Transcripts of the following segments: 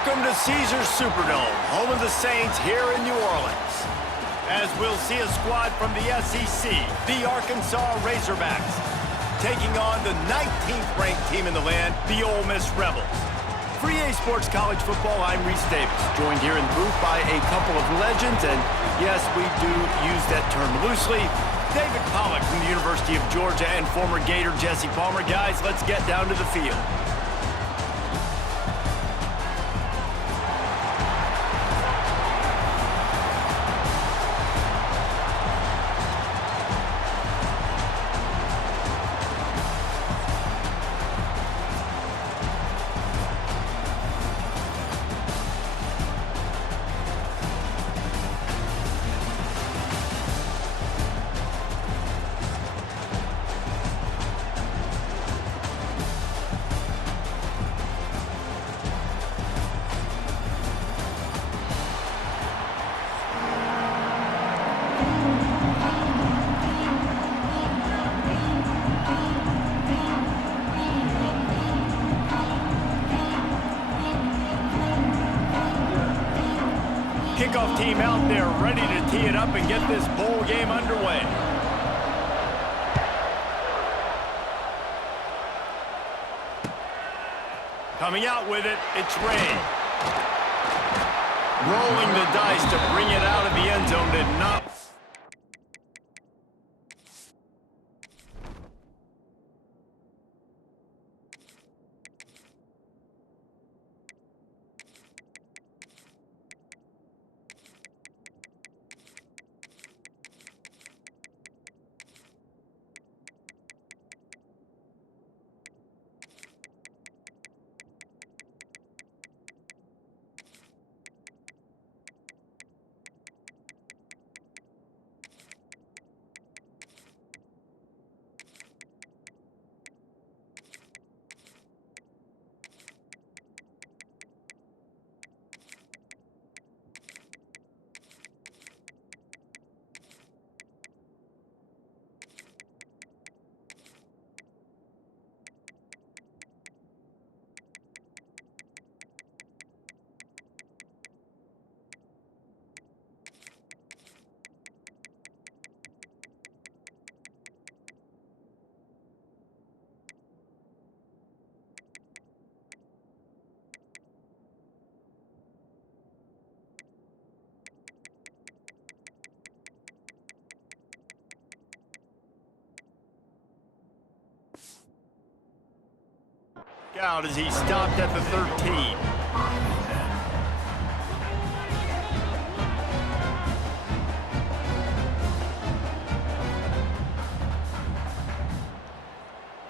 Welcome to Caesars Superdome, home of the Saints here in New Orleans. As we'll see a squad from the SEC, the Arkansas Razorbacks, taking on the 19th ranked team in the land, the Ole Miss Rebels. For EA Sports College Football, I'm Reese Davis, joined here in the booth by a couple of legends, and yes, we do use that term loosely. David Pollack from the University of Georgia and former Gator Jesse Palmer. Guys, let's get down to the field. Kickoff team out there ready to tee it up and get this bowl game underway. Coming out with it, it's Ray. Rolling the dice to bring it out of the end zone did not. Out as he stopped at the 13.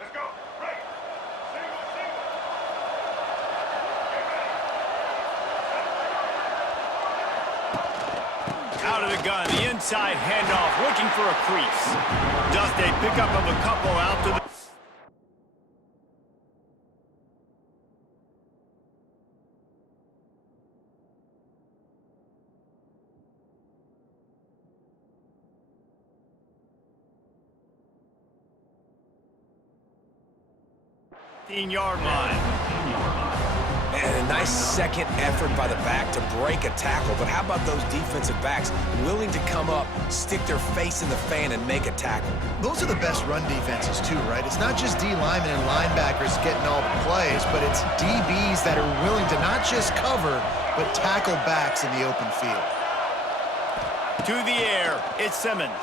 Let's go. Right. Single. Out of the gun, the inside handoff, looking for a crease. Just a pickup of a couple out to the 15-yard line. And a nice second effort by the back to break a tackle. But how about those defensive backs willing to come up, stick their face in the fan, and make a tackle? Those are the best run defenses too, right? It's not just D linemen and linebackers getting all the plays, but it's DBs that are willing to not just cover, but tackle backs in the open field. To the air, it's Simmons.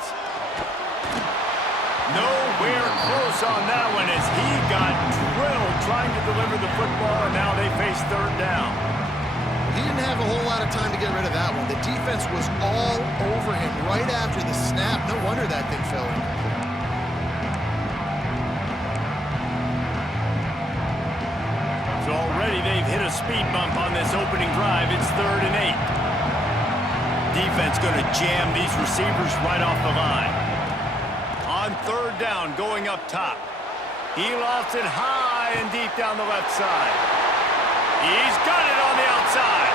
Nowhere close on that one as he got drilled trying to deliver the football, and now they face third down. He didn't have a whole lot of time to get rid of that one. The defense was all over him right after the snap. No wonder that thing fell in. So already they've hit a speed bump on this opening drive. It's 3rd and 8. Defense going to jam these receivers right off the line. On 3rd down, going up top. He lofts it high and deep down the left side. He's got it on the outside.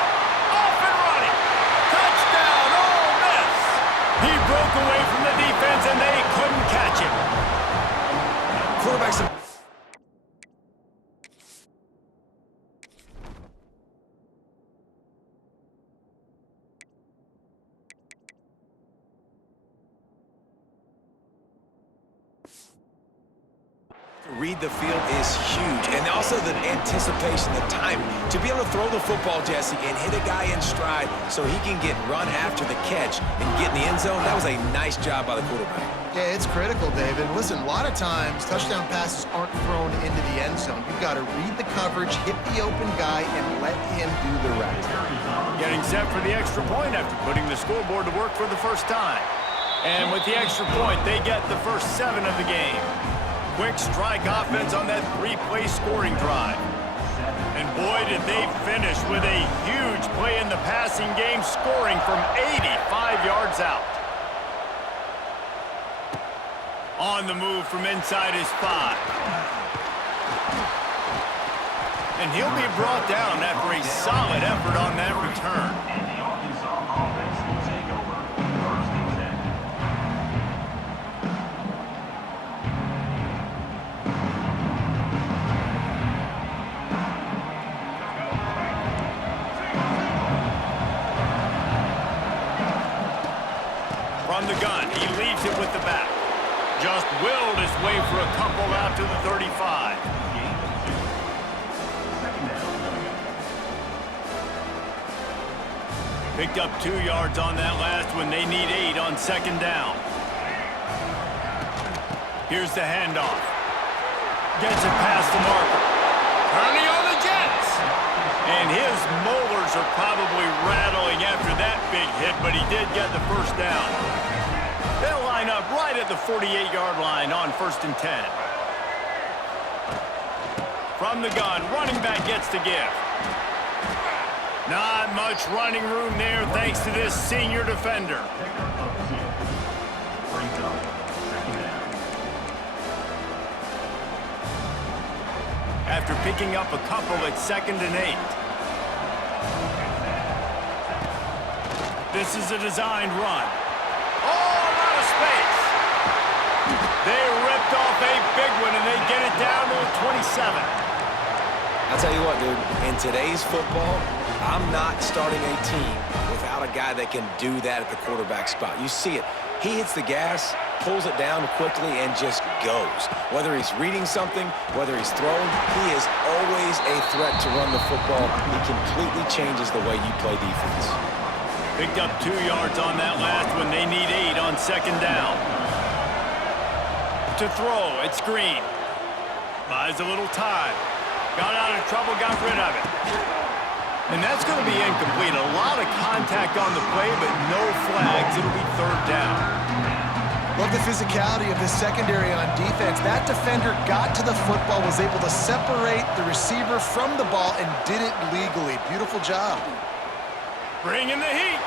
Off and running. Touchdown, Ole Miss. He broke away from the defense and they couldn't catch him. Quarterbacks. Read the field is huge, and also the anticipation, the timing. To be able to throw the football, Jesse, and hit a guy in stride so he can get run after the catch and get in the end zone, that was a nice job by the quarterback. Yeah, it's critical, David. Listen, a lot of times, touchdown passes aren't thrown into the end zone. You've got to read the coverage, hit the open guy, and let him do the rest. Getting set for the extra point after putting the scoreboard to work for the first time. And with the extra point, they get the first 7 of the game. Quick strike offense on that 3-play scoring drive. And boy, did they finish with a huge play in the passing game, scoring from 85 yards out. On the move from inside his 5. And he'll be brought down after a solid effort on that return. From the gun, he leaves it with the back. Just willed his way for a couple out to the 35. Picked up 2 yards on that last one. They need 8 on second down. Here's the handoff. Gets it past the marker. Turning on the Jets. And his molars are probably rattling after that big hit, but he did get the first down. They'll line up right at the 48-yard line on 1st and 10. From the gun, running back gets the give. Not much running room there thanks to this senior defender. After picking up a couple at 2nd and 8. This is a designed run. Oh, a lot of space. They ripped off a big one, and they get it down to the 27. I'll tell you what, dude, in today's football, I'm not starting a team without a guy that can do that at the quarterback spot. You see it. He hits the gas, pulls it down quickly, and just goes. Whether he's reading something, whether he's throwing, he is always a threat to run the football. He completely changes the way you play defense. Picked up 2 yards on that last one. They need 8 on second down. To throw, it's Green. Buys a little time. Got out of trouble, got rid of it. And that's going to be incomplete. A lot of contact on the play, but no flags. It'll be 3rd down. Love the physicality of this secondary on defense. That defender got to the football, was able to separate the receiver from the ball, and did it legally. Beautiful job. Bringing the heat.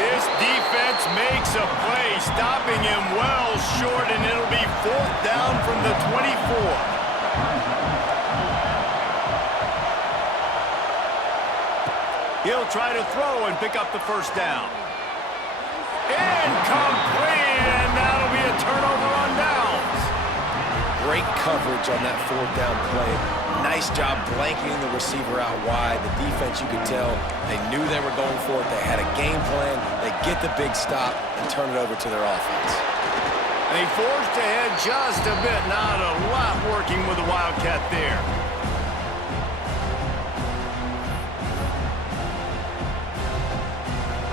This defense makes a play, stopping him well short, and it'll be 4th down from the 24. He'll try to throw and pick up the first down. Incomplete, and that'll be a turnover on downs. Great coverage on that 4th down play. Nice job blanketing the receiver out wide. The defense, you could tell, they knew they were going for it. They had a game plan. They get the big stop and turn it over to their offense. They forced ahead just a bit. Not a lot working with the Wildcat there.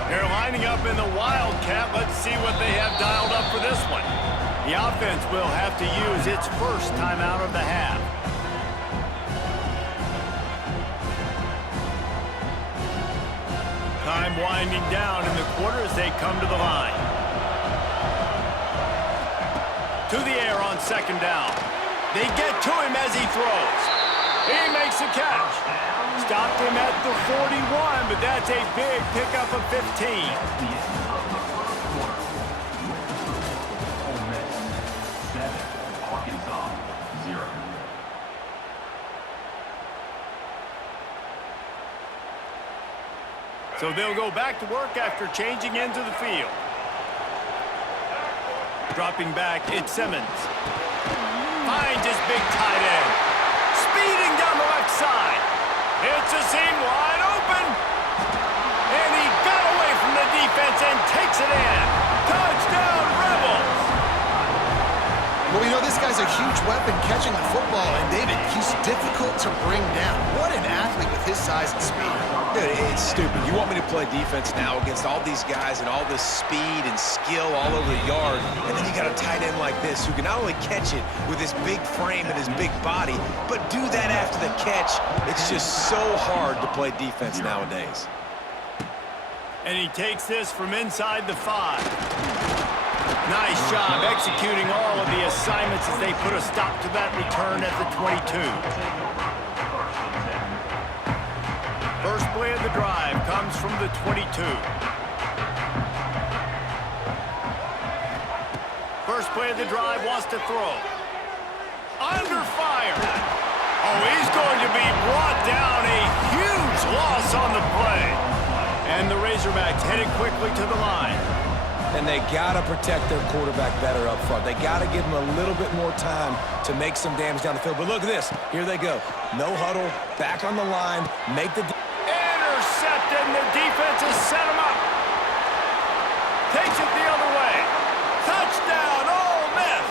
They're lining up in the Wildcat. Let's see what they have dialed up for this one. The offense will have to use its first timeout of the half. Time winding down in the quarter as they come to the line. To the air on second down. They get to him as he throws. He makes a catch. Stopped him at the 41, but that's a big pickup of 15. So they'll go back to work after changing into the field. Dropping back, it's Simmons. Finds his big tight end. Speeding down the left side. It's a seam wide open. And he got away from the defense and takes it in. Touchdown, Rebels! has a huge weapon catching the football, and David, he's difficult to bring down. What an athlete with his size and speed. Dude, it's stupid. You want me to play defense now against all these guys and all this speed and skill all over the yard, and then you got a tight end like this who can not only catch it with his big frame and his big body, but do that after the catch. It's just so hard to play defense nowadays. And he takes this from inside the 5. Nice job executing all of the assignments as they put a stop to that return at the 22. First play of the drive comes from the 22. First play of the drive wants to throw. Under fire. Oh, he's going to be brought down. A huge loss on the play. And the Razorbacks headed quickly to the line. And they got to protect their quarterback better up front. They got to give him a little bit more time to make some damage down the field. But look at this. Here they go. No huddle, back on the line, make the... Intercepted, and the defense has set him up. Takes it the other way. Touchdown, Ole Miss.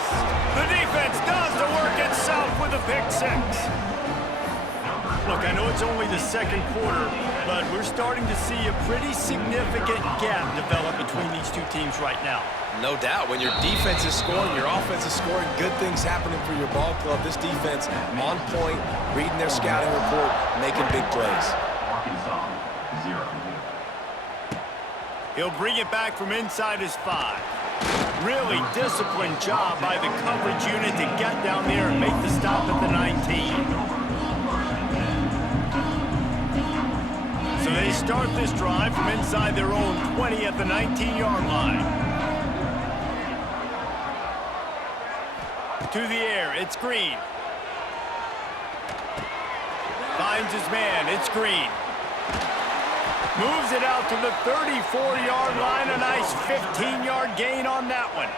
The defense does the work itself with a pick 6. Look, I know it's only the second quarter, but we're starting to see a pretty significant gap develop between these two teams right now. No doubt. When your defense is scoring, your offense is scoring, good things happening for your ball club. This defense on point, reading their scouting report, making big plays. He'll bring it back from inside his 5. Really disciplined job by the coverage unit to get down there and make the stop at the 19. So they start this drive from inside their own 20 at the 19-yard line. To the air, it's Green. Finds his man, it's Green. Moves it out to the 34-yard line, a nice 15-yard gain on that one.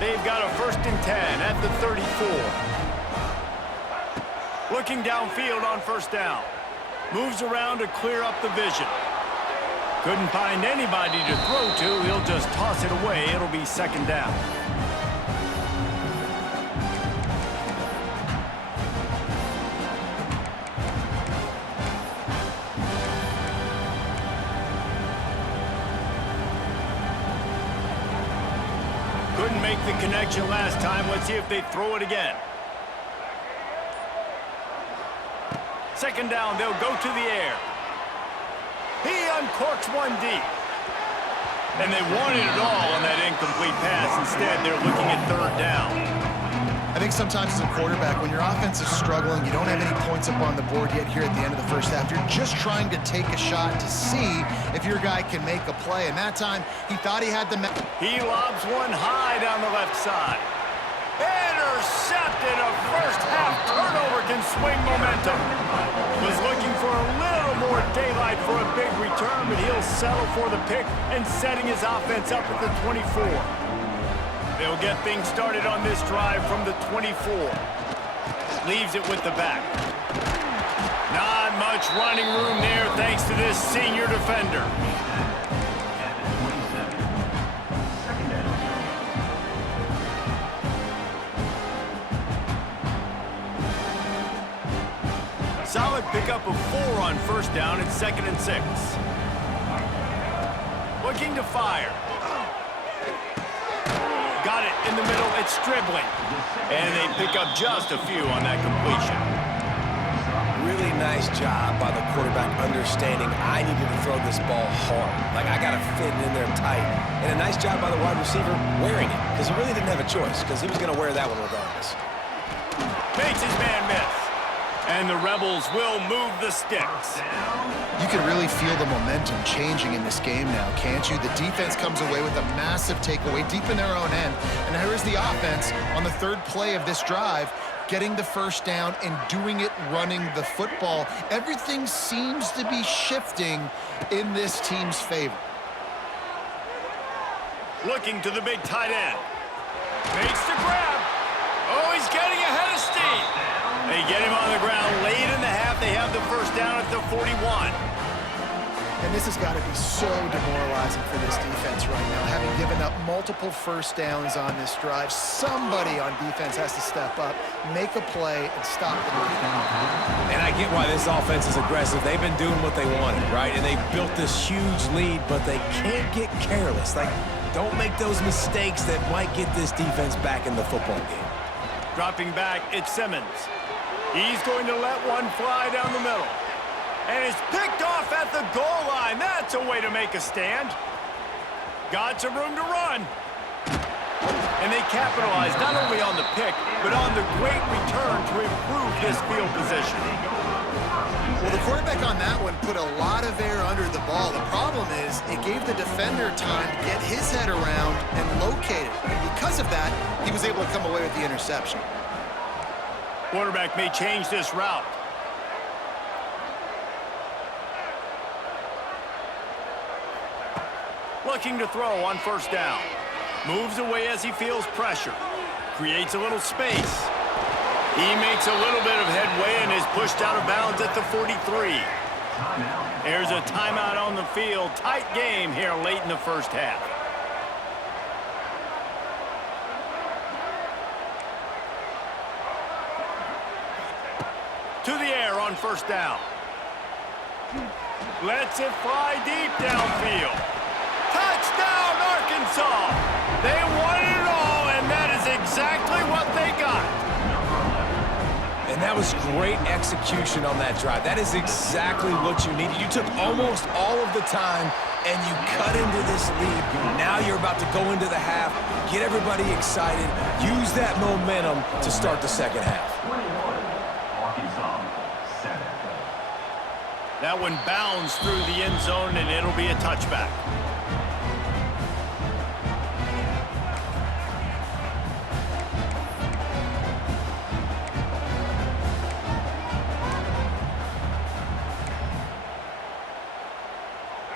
They've got a 1st and 10 at the 34. Looking downfield on 1st down. Moves around to clear up the vision. Couldn't find anybody to throw to. He'll just toss it away. It'll be 2nd down. Couldn't make the connection last time. Let's see if they throw it again. 2nd down, they'll go to the air. He uncorks one deep. And they wanted it all on that incomplete pass. Instead, they're looking at 3rd down. I think sometimes as a quarterback, when your offense is struggling, you don't have any points up on the board yet here at the end of the 1st half. You're just trying to take a shot to see if your guy can make a play. And that time, he thought he had the... He lobs one high down the left side. Intercepted. A 1st half turnover can swing momentum. Was looking for a little more daylight for a big return, but he'll settle for the pick and setting his offense up at the 24. They'll get things started on this drive from the 24. Leaves it with the back. Not much running room there thanks to this senior defender. Solid pickup of 4 on 1st down and 2nd and 6. Looking to fire. Got it in the middle, it's Stribling. And they pick up just a few on that completion. Really nice job by the quarterback understanding I needed to throw this ball hard. Like, I got to fit it in there tight. And a nice job by the wide receiver wearing it, because he really didn't have a choice, because he was going to wear that one regardless. Makes his man miss. And the Rebels will move the sticks. You can really feel the momentum changing in this game now, can't you? The defense comes away with a massive takeaway deep in their own end. And here is the offense on the 3rd play of this drive, getting the 1st down and doing it running the football. Everything seems to be shifting in this team's favor. Looking to the big tight end. Makes the grab. Oh, he's getting ahead of steam. They get him on the ground late in the half. They have the 1st down at the 41. And this has got to be so demoralizing for this defense right now. Having given up multiple first downs on this drive, somebody on defense has to step up, make a play, and stop the lead. And I get why this offense is aggressive. They've been doing what they wanted, right? And they built this huge lead, but they can't get careless. Like, don't make those mistakes that might get this defense back in the football game. Dropping back, it's Simmons. He's going to let one fly down the middle. And it's picked off at the goal line. That's a way to make a stand. Got some room to run. And they capitalized not only on the pick, but on the great return to improve this field position. Well, the quarterback on that one put a lot of air under the ball. The problem is it gave the defender time to get his head around and locate it. And because of that, he was able to come away with the interception. Quarterback may change this route. Looking to throw on first down. Moves away as he feels pressure. Creates a little space. He makes a little bit of headway and is pushed out of bounds at the 43. There's a timeout on the field. Tight game here late in the first half. To the air on first down. Lets it fly deep downfield. Touchdown, Arkansas! They won it all, and that is exactly what they got. And that was great execution on that drive. That is exactly what you needed. You took almost all of the time, and you cut into this lead. Now you're about to go into the half, get everybody excited, use that momentum to start the second half. That one bounds through the end zone, and it'll be a touchback.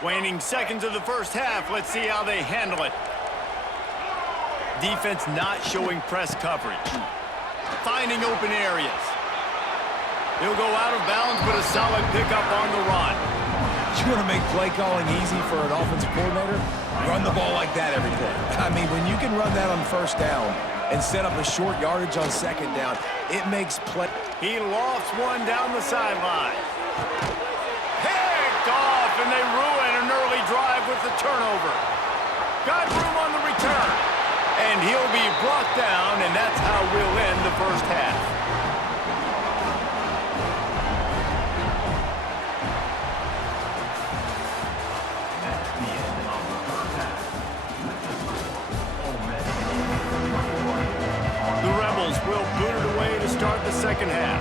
Waning seconds of the first half. Let's see how they handle it. Defense not showing press coverage. Finding open areas. He'll go out of bounds, but a solid pickup on the run. You want to make play calling easy for an offensive coordinator? Run the ball like that every play. I mean, when you can run that on first down and set up a short yardage on second down, it makes play. He lofts one down the sideline. Picked off, and they ruin an early drive with the turnover. Got room on the return. And he'll be brought down, and that's how we'll end the first half. Will boot it away to start the second half.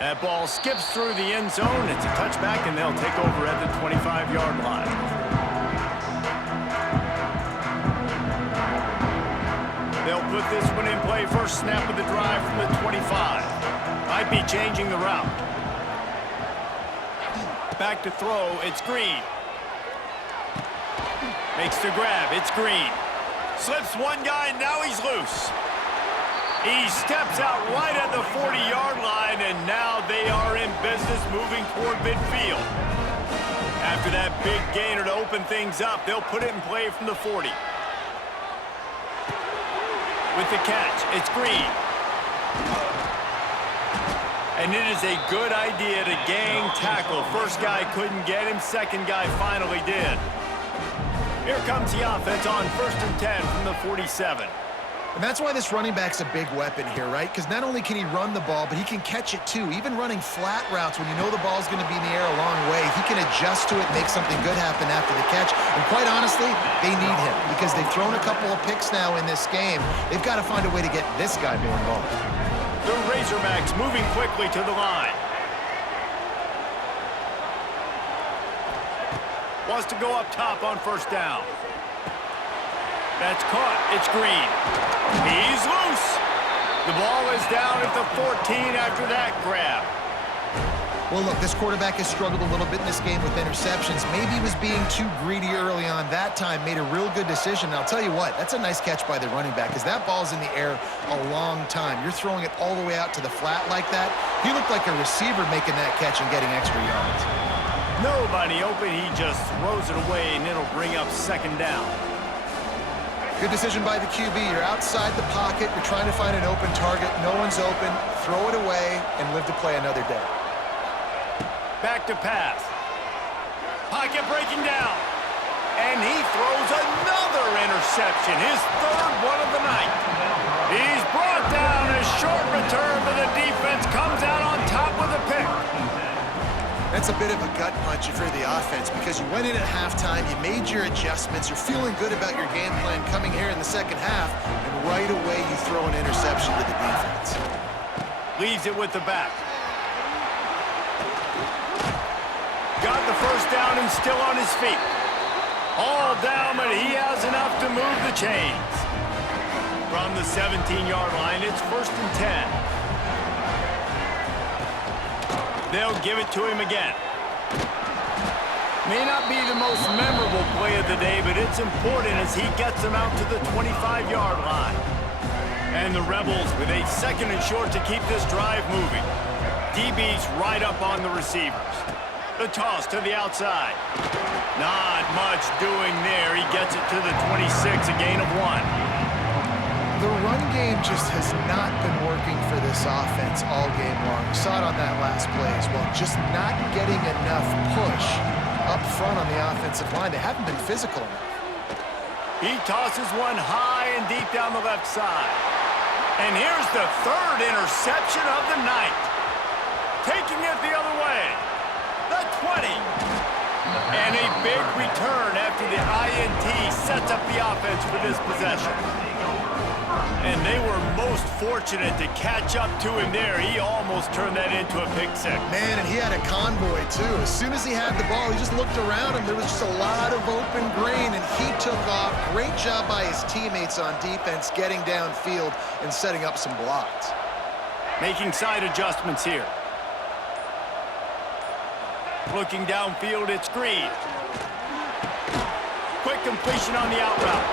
That ball skips through the end zone. It's a touchback, and they'll take over at the 25-yard line. They'll put this one in play. First snap of the drive from the 25. Might be changing the route. Back to throw. It's Green. Makes the grab. It's Green. Slips one guy. Now he's loose. He steps out right at the 40-yard line, and now they are in business moving toward midfield. After that big gainer to open things up, they'll put it in play from the 40. With the catch, it's Green. And it is a good idea to gang tackle. First guy couldn't get him. Second guy finally did. Here comes the offense on 1st and 10 from the 47. And that's why this running back's a big weapon here, right? Because not only can he run the ball, but he can catch it too. Even running flat routes when you know the ball's going to be in the air a long way, he can adjust to it, make something good happen after the catch. And quite honestly, they need him because they've thrown a couple of picks now in this game. They've got to find a way to get this guy more involved. The Razorbacks moving quickly to the line. Wants to go up top on first down. That's caught. It's Green. He's loose. The ball is down at the 14 after that grab. Well, look, this quarterback has struggled a little bit in this game with interceptions. Maybe he was being too greedy early on that time, made a real good decision. And I'll tell you what, that's a nice catch by the running back because that ball's in the air a long time. You're throwing it all the way out to the flat like that. He looked like a receiver making that catch and getting extra yards. Nobody open, he just throws it away, and it'll bring up second down. Good decision by the QB. You're outside the pocket. You're trying to find an open target. No one's open. Throw it away and live to play another day. Back to pass. Pocket breaking down. And he throws another interception, his third one of the night. He's brought down. A short return, but the defense comes out on top with a pick. That's a bit of a gut punch if you're the offense because you went in at halftime, you made your adjustments, you're feeling good about your game plan coming here in the second half, and right away you throw an interception to the defense. Leaves it with the back. Got the first down and still on his feet. All down, but he has enough to move the chains. From the 17-yard line, it's 1st and 10. They'll give it to him again. May not be the most memorable play of the day, but it's important as he gets them out to the 25-yard line. And the Rebels with a 2nd and short to keep this drive moving. DB's right up on the receivers. The toss to the outside. Not much doing there. He gets it to the 26, a gain of 1. The run game just has not been working for this offense all game long. We saw it on that last play as well. Just not getting enough push up front on the offensive line. They haven't been physical enough. He tosses one high and deep down the left side. And here's the 3rd interception of the night. Taking it the other way. The 20. And a big return after the INT sets up the offense for this possession. And they were most fortunate to catch up to him there. He almost turned that into a pick six. Man, and he had a convoy, too. As soon as he had the ball, he just looked around him. There was just a lot of open grain, and he took off. Great job by his teammates on defense getting downfield and setting up some blocks. Making side adjustments here. Looking downfield, it's Green. Quick completion on the out route.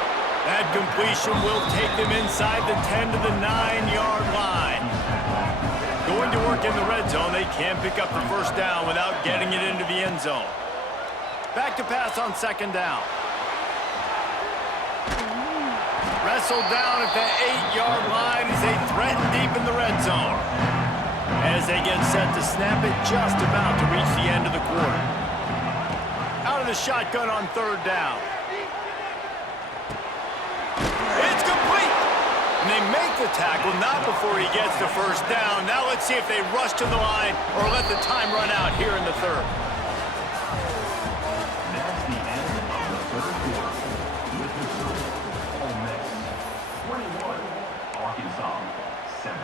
That completion will take them inside the 10 to the 9-yard line. Going to work in the red zone, they can pick up the first down without getting it into the end zone. Back to pass on 2nd down. Wrestled down at the 8-yard line as they threaten deep in the red zone. As they get set to snap it, just about to reach the end of the quarter. Out of the shotgun on 3rd down. It's complete. And they make the tackle, not before he gets the first down. Now let's see if they rush to the line or let the time run out here in the 3rd. That's the end of the 3rd quarter. With the score, Ole Miss 21, Arkansas 7.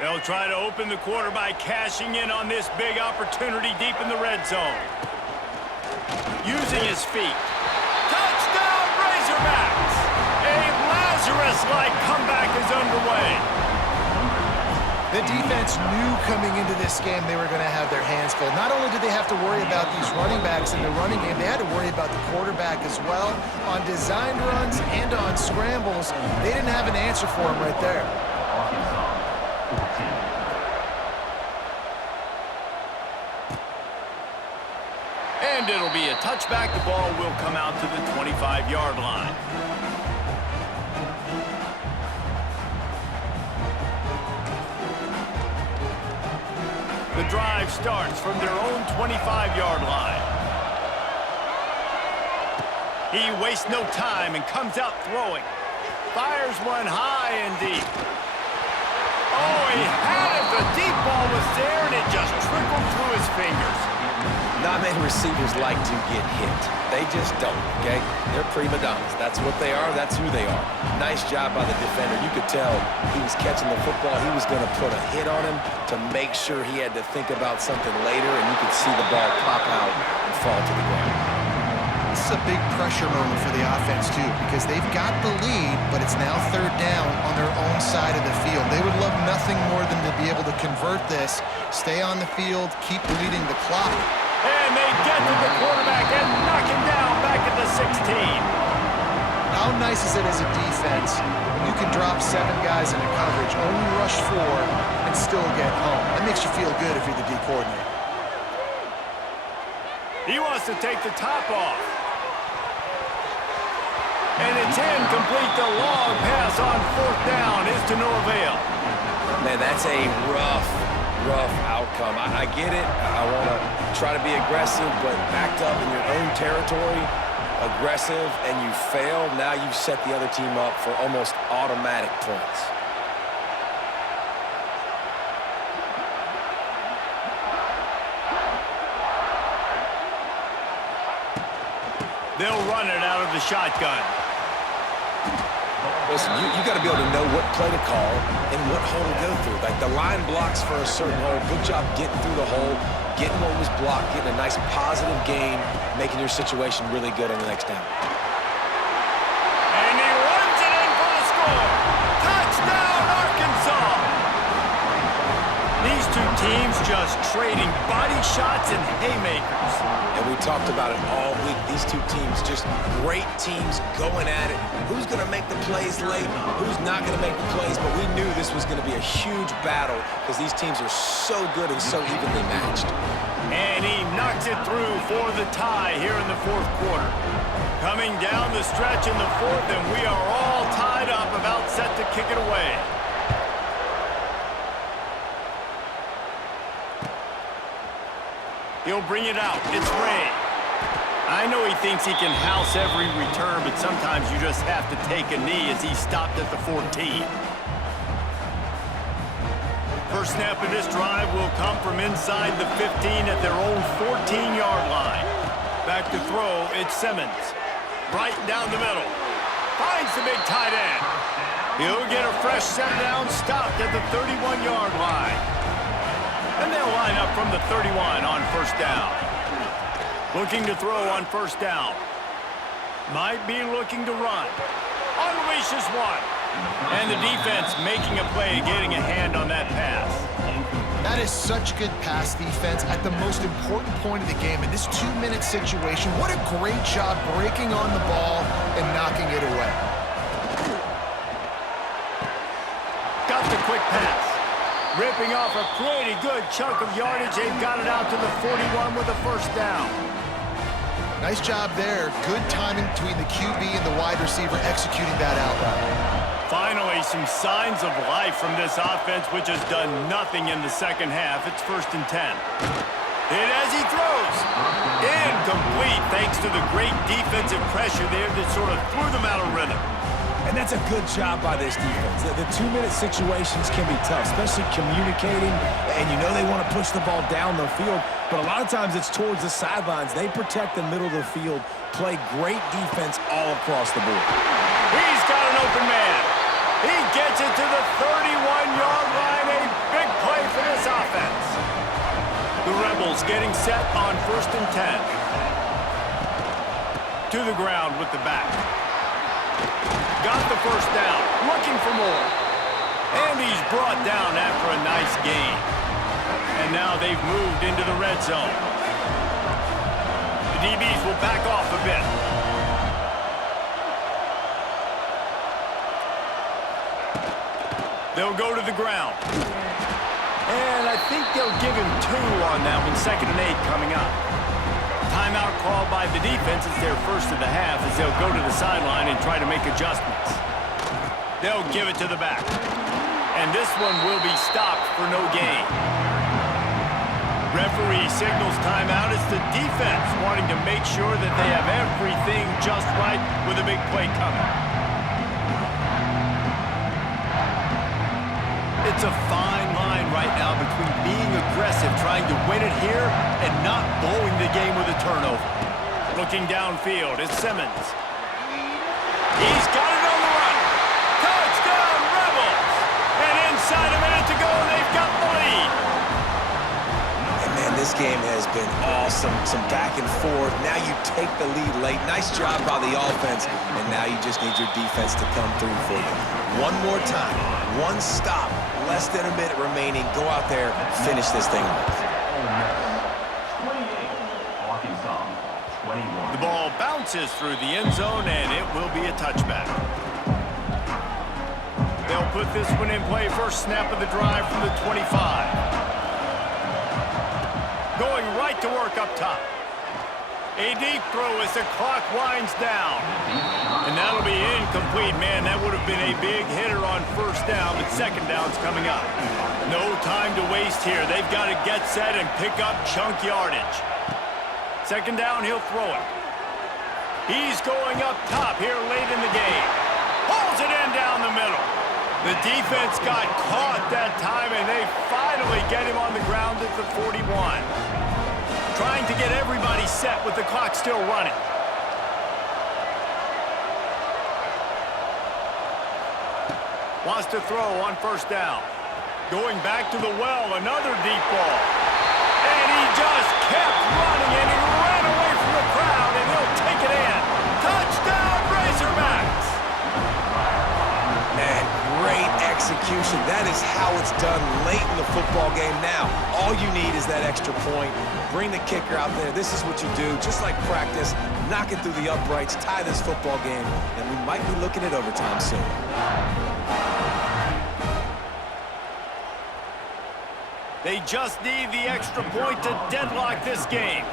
They'll try to open the quarter by cashing in on this big opportunity deep in the red zone. Using his feet. Touchdown, Razorbacks! A Lazarus-like comeback is underway. The defense knew coming into this game they were going to have their hands full. Not only did they have to worry about these running backs in the running game, they had to worry about the quarterback as well. On designed runs and on scrambles, they didn't have an answer for him right there. And it'll be a touchback. The ball will come out to the 25-yard line. The drive starts from their own 25-yard line. He wastes no time and comes out throwing. Fires one high and deep. Oh, he had it. The deep ball was there, and it just trickled through his fingers. Not many receivers like to get hit. They just don't, okay? They're prima donnas. That's what they are. That's who they are. Nice job by the defender. You could tell he was catching the football. He was going to put a hit on him to make sure he had to think about something later, and you could see the ball pop out and fall to the ground. This is a big pressure moment for the offense, too, because they've got the lead, but it's now third down on their own side of the field. They would love nothing more than to be able to convert this, stay on the field, keep bleeding the clock. And they get to the quarterback and knock him down back at the 16. How nice is it as a defense when you can drop 7 guys into coverage, only rush 4, and still get home? That makes you feel good if you're the D coordinator. He wants to take the top off. And it's incomplete. The long pass on 4th down is to no avail. Man, that's a rough outcome. I get it. I want to try to be aggressive, but backed up in your own territory, aggressive, and you fail. Now you've set the other team up for almost automatic points. They'll run it out of the shotgun. Listen, you got to be able to know what play to call and what hole to go through. Like the line blocks for a certain hole. Good job getting through the hole, getting what was blocked, getting a nice positive gain, making your situation really good on the next down. And he runs it in for the score. Touchdown, Arkansas. These two teams just trading body shots and haymakers. And we talked about it all week. These two teams, just great teams going at it. Who's going to make the plays late? Who's not going to make the plays? But we knew this was going to be a huge battle because these teams are so good and so evenly matched. And he knocks it through for the tie here in the 4th quarter. Coming down the stretch in the 4th, and we are all tied up, about set to kick it away. He'll bring it out. It's Ray. I know he thinks he can house every return, but sometimes you just have to take a knee as he stopped at the 14. First snap of this drive will come from inside the 15 at their own 14-yard line. Back to throw, it's Simmons. Right down the middle. Finds the big tight end. He'll get a fresh set down, stopped at the 31-yard line. And they'll line up from the 31 on first down. Looking to throw on first down. Might be looking to run. Unleashes one. And the defense making a play, getting a hand on that pass. That is such good pass defense at the most important point of the game. In this 2-minute situation, what a great job breaking on the ball and knocking it away. Got the quick pass. Ripping off a pretty good chunk of yardage. They've got it out to the 41 with a first down. Nice job there. Good timing between the QB and the wide receiver executing that out route. Finally, some signs of life from this offense, which has done nothing in the second half. It's 1st and 10. And as he throws, incomplete thanks to the great defensive pressure there that sort of threw them out of rhythm. And that's a good job by this defense. The 2-minute situations can be tough, especially communicating, and you know they want to push the ball down the field, but a lot of times it's towards the sidelines. They protect the middle of the field, play great defense all across the board. He's got an open man. He gets it to the 31-yard line. A big play for this offense. The Rebels getting set on 1st and 10. To the ground with the back. Got the first down, looking for more. And he's brought down after a nice gain. And now they've moved into the red zone. The DBs will back off a bit. They'll go to the ground. And I think they'll give him 2 on that one, 2nd and 8 coming up. Timeout called by the defense is their first of the half as they'll go to the sideline and try to make adjustments. They'll give it to the back. And this one will be stopped for no gain. Referee signals timeout. It's the defense wanting to make sure that they have everything just right with a big play coming. It's a fine line right now between being aggressive, trying to win it here, and not blowing the game with a turnover. Looking downfield, it's Simmons. He's got it on the run. Touchdown, Rebels! And inside a minute to go, they've got the lead. And man, this This game has been awesome, some back and forth. Now you take the lead late. Nice job by the offense, and now you just need your defense to come through for you. One more time, one stop, less than a minute remaining. Go out there, finish this thing off. 28, Arkansas, 21. The ball bounces through the end zone, and it will be a touchback. They'll put this one in play. First snap of the drive from the 25. Going right to work up top. A deep throw as the clock winds down. And that'll be incomplete, man. That would have been a big hitter on first down, but second down's coming up. No time to waste here. They've got to get set and pick up chunk yardage. Second down, he'll throw it. He's going up top here late in the game. Pulls it in down the middle. The defense got caught that time, and they finally get him on the ground at the 41. Trying to get everybody set with the clock still running. Wants to throw on first down. Going back to the well, another deep ball. And he just kept running, and he ran away from the crowd, and he'll take it in. Touchdown, Razorbacks! Man, great execution. That is how it's done late in the football game. Now, all you need is that extra point. Bring the kicker out there. This is what you do. Just like practice, knock it through the uprights, tie this football game, and we might be looking at overtime soon. They just need the extra point to deadlock this game.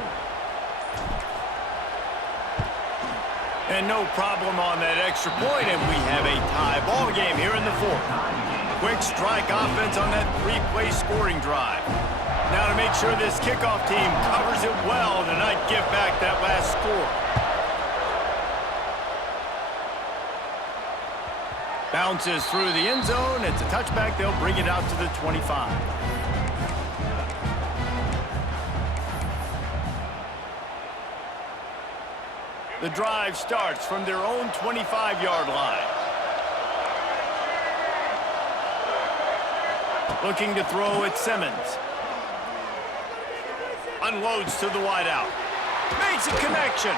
And no problem on that extra point, and we have a tie ball game here in the fourth. Quick strike offense on that three-play scoring drive. Now to make sure this kickoff team covers it well to not give back that last score. Bounces through the end zone. It's a touchback. They'll bring it out to the 25. The drive starts from their own 25-yard line. Looking to throw at Simmons. Unloads to the wideout. Makes a connection.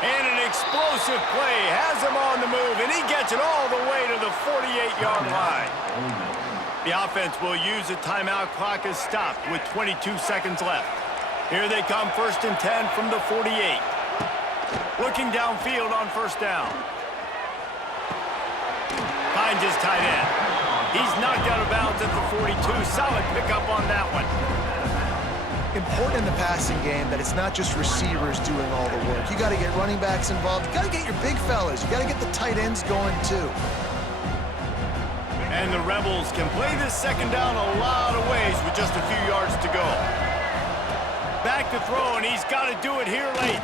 And an explosive play. Has him on the move, and he gets it all the way to the 48-yard line. The offense will use a timeout. Clock is stopped with 22 seconds left. Here they come, 1st and 10 from the 48. Looking downfield on first down. Finds his tight end. He's knocked out of bounds at the 42. Solid pickup on that one. Important in the passing game that it's not just receivers doing all the work. You got to get running backs involved. You got to get your big fellas. You got to get the tight ends going too. And the Rebels can play this second down a lot of ways with just a few yards to go. Back to throw, and he's got to do it here late.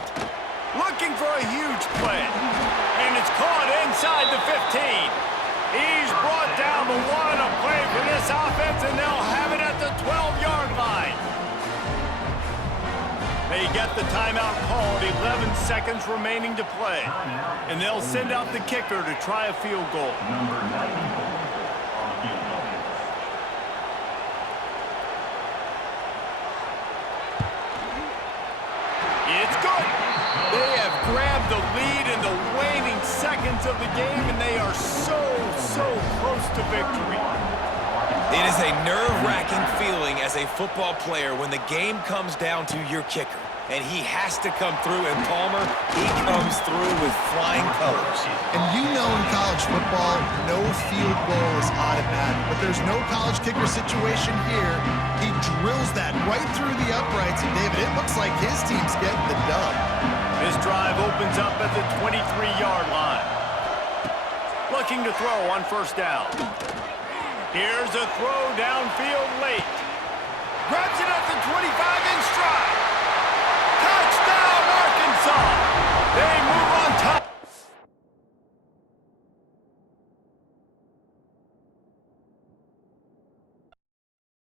Looking for a huge play. And it's caught inside the 15. He's brought down the one, a play for this offense, and they'll have it at the 12-yard line. They get the timeout called, 11 seconds remaining to play. And they'll send out the kicker to try a field goal. Number 94 on the field goal. It's good. They have grabbed the lead in the waning seconds of the game, and they are so close to victory. It is a nerve-wracking feeling as a football player when the game comes down to your kicker. And he has to come through, and Palmer, he comes through with flying colors. And you know in college football, no field goal is automatic. But there's no college kicker situation here. He drills that right through the uprights, and David, it looks like his team's getting the dub. This drive opens up at the 23-yard line. Looking to throw on first down. Here's a throw downfield late.